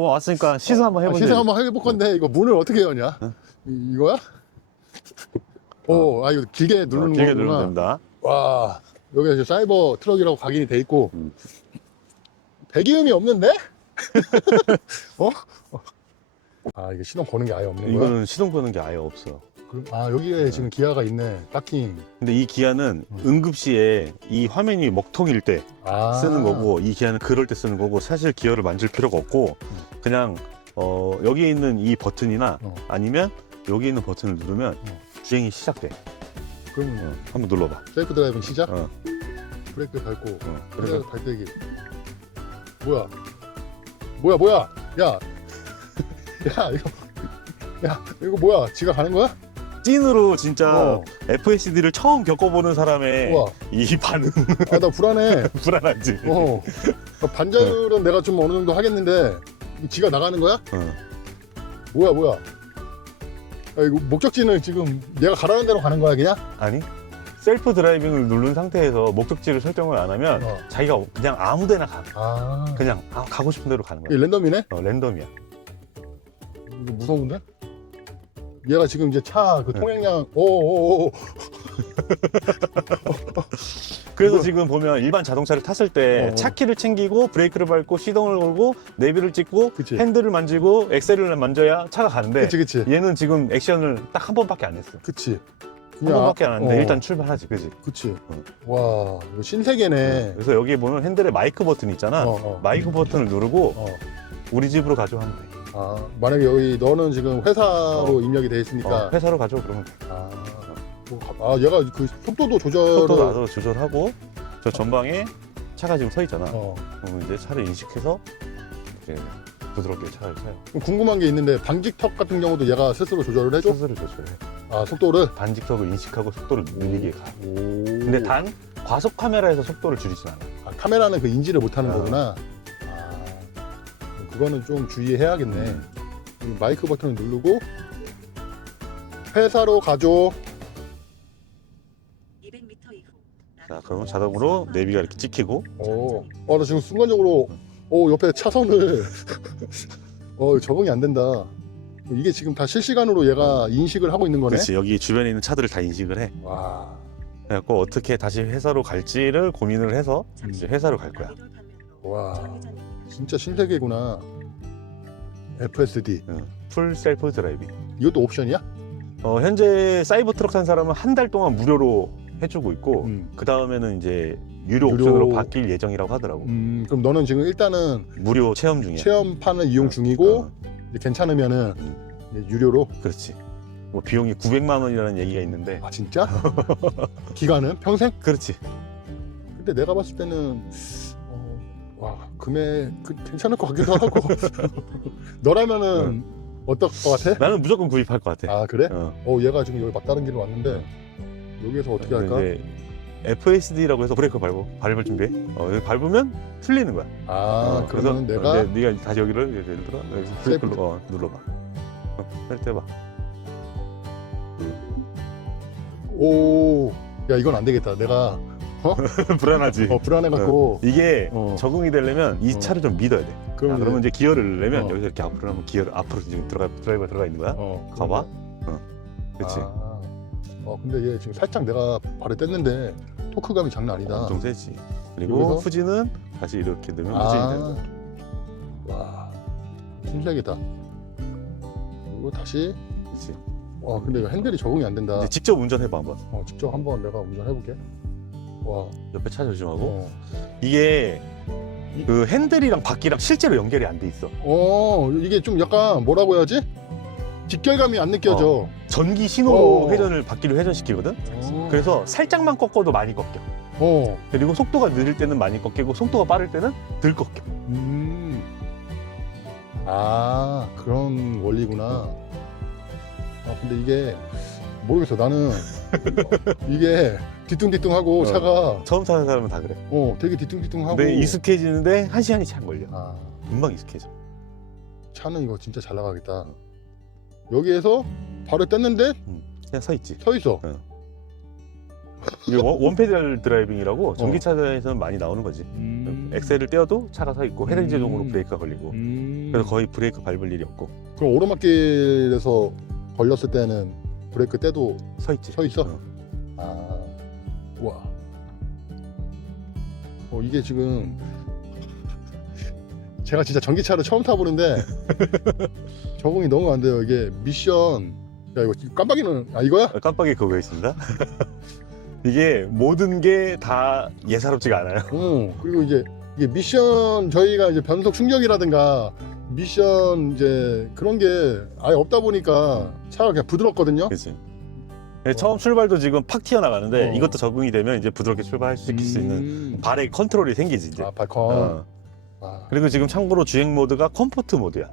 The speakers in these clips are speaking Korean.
왔으니까 시승 한번 해보자. 시승 한번 해볼 건데 이거 문을 어떻게 여냐? 이거야? 이거 길게 누르는 길게 거구나. 누르면 됩니다. 와, 여기 이제 사이버 트럭이라고 각인이 돼 있고 배기음이 없는데? 이게 시동 거는 게 아예 없는 거야? 이거는 시동 거는 게 아예 없어. 여기에 지금 기아가 있네. 딱킹. 근데 이 기아는 응급시에 이 화면이 먹통일 때 쓰는 거고, 이 기아는 그럴 때 쓰는 거고, 사실 기어를 만질 필요가 없고 그냥 여기에 있는 이 버튼이나 아니면 여기 있는 버튼을 누르면 주행이 시작돼. 그럼 한번 눌러봐. 셀프 드라이빙 시작? 브레이크 밟고 그래서 발대기. 뭐야? 야, 이거 뭐야? 지가 가는 거야? 찐으로 진짜 FSD를 처음 겪어보는 사람의 우와. 이 반응. 나 불안해. 불안하지. 반전은 내가 좀 어느 정도 하겠는데 지가 나가는 거야? 뭐야? 이거 목적지는 지금 내가 가라는 대로 가는 거야 그냥? 아니, 셀프 드라이빙을 누른 상태에서 목적지를 설정을 안 하면 자기가 그냥 아무 데나 가. 그냥 가고 싶은 대로 가는 거야. 이게 랜덤이네? 랜덤이야. 이거 무서운데? 얘가 지금 이제 차 그 통행량 그래서 지금 보면 일반 자동차를 탔을 때 차키를 챙기고 브레이크를 밟고 시동을 걸고 내비를 찍고 그치. 핸들을 만지고 엑셀을 만져야 차가 가는데, 그치. 얘는 지금 액션을 딱 한 번밖에 안 했어. 그치. 한 번밖에 안 했는데 일단 출발하지, 그지? 그치. 와, 이거 신세계네. 그래서 여기 보면 핸들에 마이크 버튼 있잖아. 마이크 버튼을 누르고 우리 집으로 가져 하면 돼. 만약에 여기 너는 지금 회사로 입력이 돼 있으니까 회사로 가져 그러면 돼. 얘가 그 속도도 속도 나도 조절하고, 저 전방에 차가 지금 서 있잖아. 그러면 이제 차를 인식해서 이제 부드럽게 차를 타요. 궁금한 게 있는데 방직턱 같은 경우도 얘가 스스로 조절을 해줘? 스스로 조절해. 속도를? 반직턱을 인식하고 속도를 느리게 가. 근데 단 과속 카메라에서 속도를 줄이진 않아. 카메라는 그 인지를 못하는 거구나. 그거는 좀 주의해야겠네. 마이크 버튼을 누르고 회사로 가죠. 200m 이후. 자, 그러면 자동으로 내비가 이렇게 찍히고. 나 지금 순간적으로 옆에 차선을 적응이 안 된다. 이게 지금 다 실시간으로 얘가 인식을 하고 있는 거네. 그렇지, 여기 주변에 있는 차들을 다 인식을 해. 와, 그래갖고 어떻게 다시 회사로 갈지를 고민을 해서 이제 회사로 갈 거야. 와, 진짜 신세계구나. FSD. 풀 셀프 드라이빙. 이것도 옵션이야? 현재 사이버 트럭 산 사람은 한 달 동안 무료로 해주고 있고, 그 다음에는 이제 유료 옵션으로 바뀔 예정이라고 하더라고. 그럼 너는 지금 일단은 무료 체험 중이야. 체험판을 이용 중이고 이제 괜찮으면은 이제 유료로. 그렇지. 뭐 비용이 900만 원이라는 얘기가 있는데. 진짜? 기간은 평생? 그렇지. 근데 내가 봤을 때는 금액 괜찮을 것 같기도 하고. 너라면은 어떨 것 같아? 나는 무조건 구입할 것 같아. 그래? 얘가 지금 여기 막다른 길로 왔는데 여기에서 어떻게 할까? 이제 FSD라고 해서 브레이크 밟을 준비해. 여기 밟으면 틀리는 거야. 그러면 그래서 내가 네가 다시 여기를 예를 들어 여기서 브레이크를 눌러봐. 할 때 봐. 야, 이건 안 되겠다. 내가 불안하지. 불안해갖고. 이게 적응이 되려면 이 차를 좀 믿어야 돼. 그러면 이제 기어를 내면 여기서 이렇게 앞으로 하면 기어를 앞으로 지금 드라이버가 들어가 있는 거야. 가봐. 그렇지. 근데 얘 지금 살짝 내가 발을 뗐는데 토크감이 장난 아니다. 엄청 세지. 그리고 여기서? 후진은 다시 이렇게 넣으면 후진이 되는 거야. 와, 신세계다. 그리고 다시. 그렇지. 근데 이거 핸들이 적응이 안 된다. 이제 직접 운전해봐 한번. 직접 한번 내가 운전해볼게. 와, 옆에 차 조심하고. 이게 그 핸들이랑 바퀴랑 실제로 연결이 안 돼 있어. 이게 좀 약간 뭐라고 해야지? 직결감이 안 느껴져. 전기 신호로 회전을 바퀴를 회전시키거든. 그래서 살짝만 꺾어도 많이 꺾여. 그리고 속도가 느릴 때는 많이 꺾이고 속도가 빠를 때는 덜 꺾여. 그런 원리구나. 근데 이게 모르겠어. 나는 이게 뒤뚱뒤뚱하고 차가 처음 타는 사람은 다 그래. 되게 뒤뚱뒤뚱하고. 근데 익숙해지는데 한 시간이 차 안 걸려. 금방 익숙해져. 차는 이거 진짜 잘 나가겠다. 여기에서 바로 뗐는데 그냥 서 있지. 서 있어. 이게 원페달 드라이빙이라고 전기차에서는 많이 나오는 거지. 엑셀을 떼어도 차가 서 있고 헤드 제동으로 브레이크가 걸리고 그래서 거의 브레이크 밟을 일이 없고. 그럼 오르막길에서 걸렸을 때는 브레이크 떼도 서 있지. 서 있어? 아, 우와. 이게 지금 제가 진짜 전기차를 처음 타보는데 적응이 너무 안 돼요. 이게 미션. 야, 이거 깜빡이는 이거야? 깜빡이 그거 왜 있습니다. 이게 모든 게 다 예사롭지가 않아요. 그리고 이제 이게 미션 저희가 이제 변속 충격이라든가 미션 이제 그런 게 아예 없다 보니까 차가 그냥 부드럽거든요. 그렇지. 처음 출발도 지금 팍 튀어나가는데 이것도 적응이 되면 이제 부드럽게 출발할 수 있는 발의 컨트롤이 생기지 이제. 발컨. 그리고 지금 참고로 주행 모드가 컴포트 모드야.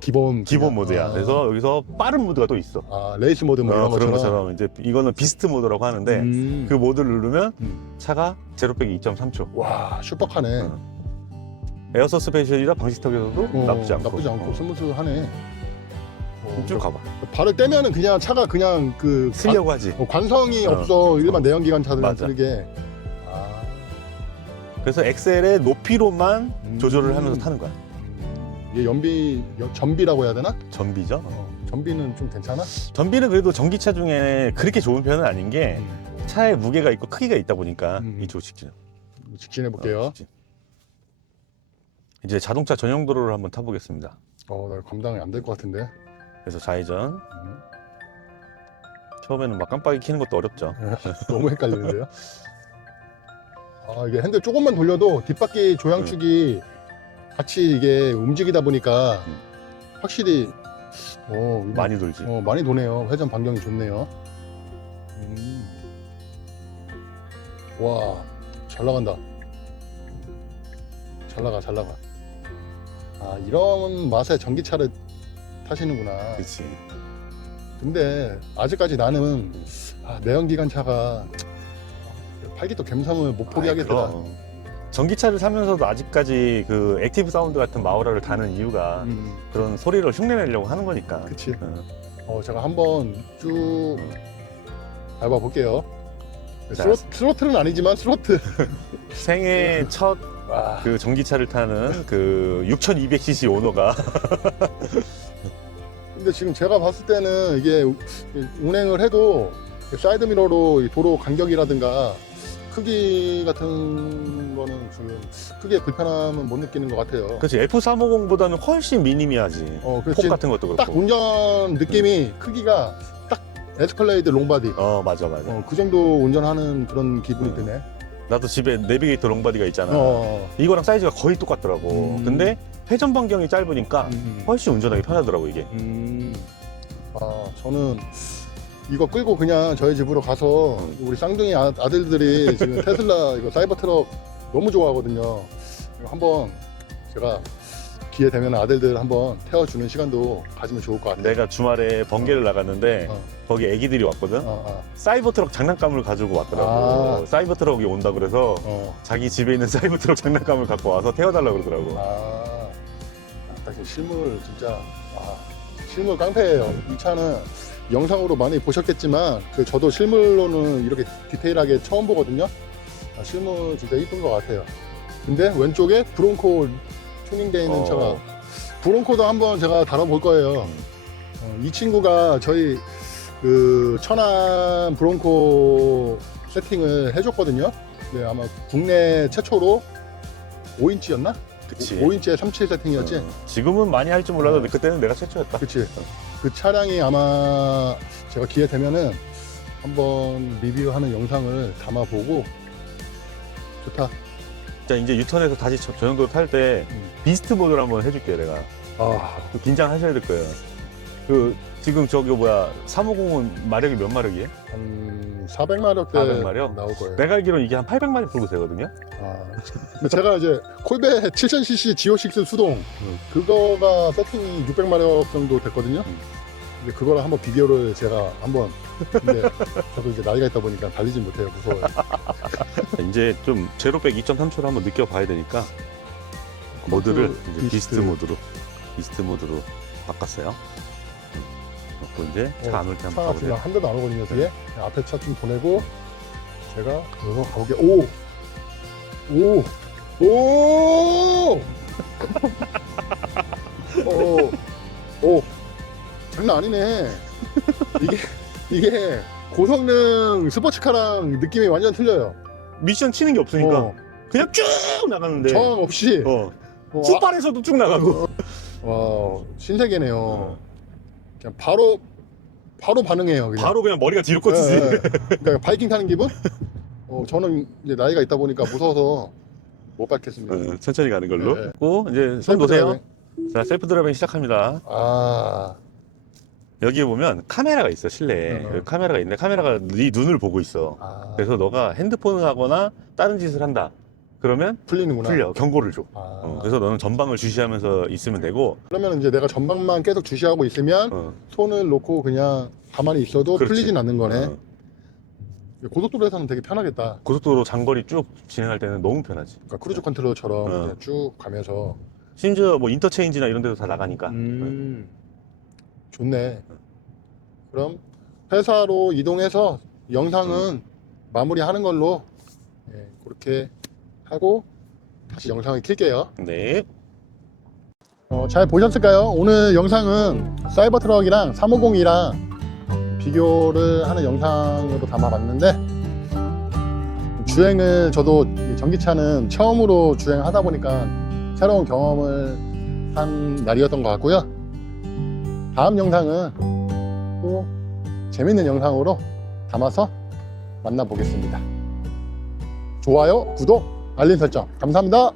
기본 모드야. 그래서 여기서 빠른 모드가 또 있어. 레이스 모드 뭐 이런 그런 것처럼 이제 이거는 비스트 모드라고 하는데 그 모드를 누르면 차가 0 빼기 2.3초. 와, 슈퍼카네. 에어 서스펜션이라 방지턱에서도 나쁘지 않고 스무스하네. 쭉 가봐. 발을 떼면은 그냥 차가 그냥 그 쓰려고 하지. 관성이 없어. 일반 내연기관 차들은 맞아. 들게. 그래서 엑셀의 높이로만 조절을 하면서 타는 거야. 이게 전비라고 해야 되나? 전비죠. 전비는 좀 괜찮아? 전비는 그래도 전기차 중에 그렇게 좋은 편은 아닌 게 차에 무게가 있고 크기가 있다 보니까 이쪽 직진. 직진해 볼게요. 직진. 이제 자동차 전용 도로를 한번 타보겠습니다. 나 감당이 안 될 것 같은데. 그래서 좌회전. 처음에는 막 깜빡이 켜는 것도 어렵죠. 너무 헷갈리는데요? 이게 핸들 조금만 돌려도 뒷바퀴 조향축이 같이 이게 움직이다 보니까 확실히 많이 돌지. 많이 도네요. 회전 반경이 좋네요. 와, 잘 나간다. 잘 나가. 이런 맛에 전기차를 타시는구나. 그렇지. 근데 아직까지 나는 내연기관 차가 팔기도 갬성을 못 포기하겠더라. 전기차를 사면서도 아직까지 그 액티브 사운드 같은 마우라를 다는 이유가 그런 소리를 흉내내려고 하는 거니까. 그치. 제가 한번 쭉 밟아 볼게요. 스로틀은 아니지만 스로틀. 생애 첫 그 전기차를 타는 그 6200cc 오너가. 근데 지금 제가 봤을 때는 이게 운행을 해도 사이드 미러로 도로 간격이라든가 크기 같은 거는 지금 크게 불편함은 못 느끼는 것 같아요. 그렇지. F350보다는 훨씬 미니미하지. 폭 같은 것도 그렇고. 딱 운전 느낌이 크기가 딱 에스컬레이드 롱바디. 맞아. 그 정도 운전하는 그런 기분이 드네. 나도 집에 내비게이터 롱바디가 있잖아. 이거랑 사이즈가 거의 똑같더라고. 근데 회전 반경이 짧으니까 훨씬 운전하기 편하더라고 이게. 저는 이거 끌고 그냥 저희 집으로 가서 우리 쌍둥이 아들들이 지금 테슬라 이거 사이버 트럭 너무 좋아하거든요. 이거 한번 제가 기회 되면 아들들 한번 태워주는 시간도 가지면 좋을 것 같아요. 내가 주말에 번개를 나갔는데 거기 애기들이 왔거든. 사이버 트럭 장난감을 가지고 왔더라고. 사이버 트럭이 온다 그래서 자기 집에 있는 사이버 트럭 장난감을 갖고 와서 태워달라고 그러더라고. 사실 실물 진짜 실물 깡패예요. 이 차는 영상으로 많이 보셨겠지만 저도 실물로는 이렇게 디테일하게 처음 보거든요. 실물 진짜 이쁜 것 같아요. 근데 왼쪽에 브론코 튜닝되어 있는 차가 브론코도 한번 제가 다뤄볼 거예요. 이 친구가 저희 그 천안 브론코 세팅을 해줬거든요. 네, 아마 국내 최초로 5인치였나? 그치. 5인치에 37 세팅이었지? 지금은 많이 할지 몰라도 그때는 내가 최초였다. 그치. 그 차량이 아마 제가 기회 되면은 한번 리뷰하는 영상을 담아보고 좋다. 자, 이제 유턴해서 다시 전용도로 탈 때 비스트 모드를 한번 해줄게요, 내가. 또 긴장하셔야 될 거예요. 지금 350은 마력이 몇 마력이에요? 한 400마력대 400마력? 나올 거예요. 내가 알기로는 이게 한 800마력 정도 되거든요? 근데 제가 이제 콜베 7000cc GO6 수동 그거가 세팅이 600마력 정도 됐거든요. 근데 그거랑 한번 비교를 제가 한번 근데 저도 이제 나이가 있다 보니까 달리진 못해요. 무서워요. 이제 좀 제로백 2.3초를 한번 느껴봐야 되니까 모드를 이제 비스트 모드로 바꿨어요. 그리고 이제 차 안 올 때 한번 가보세요. 한 대도 안 오거든요. 뒤에 앞에 차 좀 보내고 제가 여기서 가볼게요. 오 오! 오, 장난 아니네. 이게 고성능 스포츠카랑 느낌이 완전 틀려요. 미션 치는 게 없으니까 어, 그냥 쭉 나가는데 저항 없이. 후발에서도 쭉 나가고. 와, 신세계네요. 그냥 바로 반응해요. 그냥. 바로 그냥 머리가 뒤로 꽂히지. 예, 예. 그러니까 바이킹 타는 기분? 저는 이제 나이가 있다 보니까 무서워서 못 밟겠습니다. 천천히 가는 걸로. 네. 고 이제 손 셀프 놓으세요. 드라이빙. 자, 셀프 드라이빙 시작합니다. 아, 여기에 보면 카메라가 있어, 실내에. 여기 카메라가 있는데 카메라가 네 눈을 보고 있어. 그래서 너가 핸드폰을 하거나 다른 짓을 한다. 그러면 풀리는구나. 풀려. 경고를 줘. 아. 그래서 너는 전방을 주시하면서 있으면 되고. 그러면 이제 내가 전방만 계속 주시하고 있으면 손을 놓고 그냥 가만히 있어도 그렇지. 풀리진 않는 거네. 고속도로에서는 되게 편하겠다. 고속도로 장거리 쭉 진행할 때는 너무 편하지. 그러니까 크루즈 컨트롤처럼 그냥 쭉 가면서. 심지어 뭐 인터체인지나 이런 데도 다 나가니까. 좋네. 그럼 회사로 이동해서 영상은 마무리하는 걸로 그렇게 하고 다시 영상을 킬게요. 네. 잘 보셨을까요? 오늘 영상은 사이버 트럭이랑 350이랑 비교를 하는 영상으로 담아봤는데, 주행을 저도 전기차는 처음으로 주행하다 보니까 새로운 경험을 한 날이었던 것 같고요. 다음 영상은 또 재밌는 영상으로 담아서 만나보겠습니다. 좋아요, 구독, 알림 설정 감사합니다.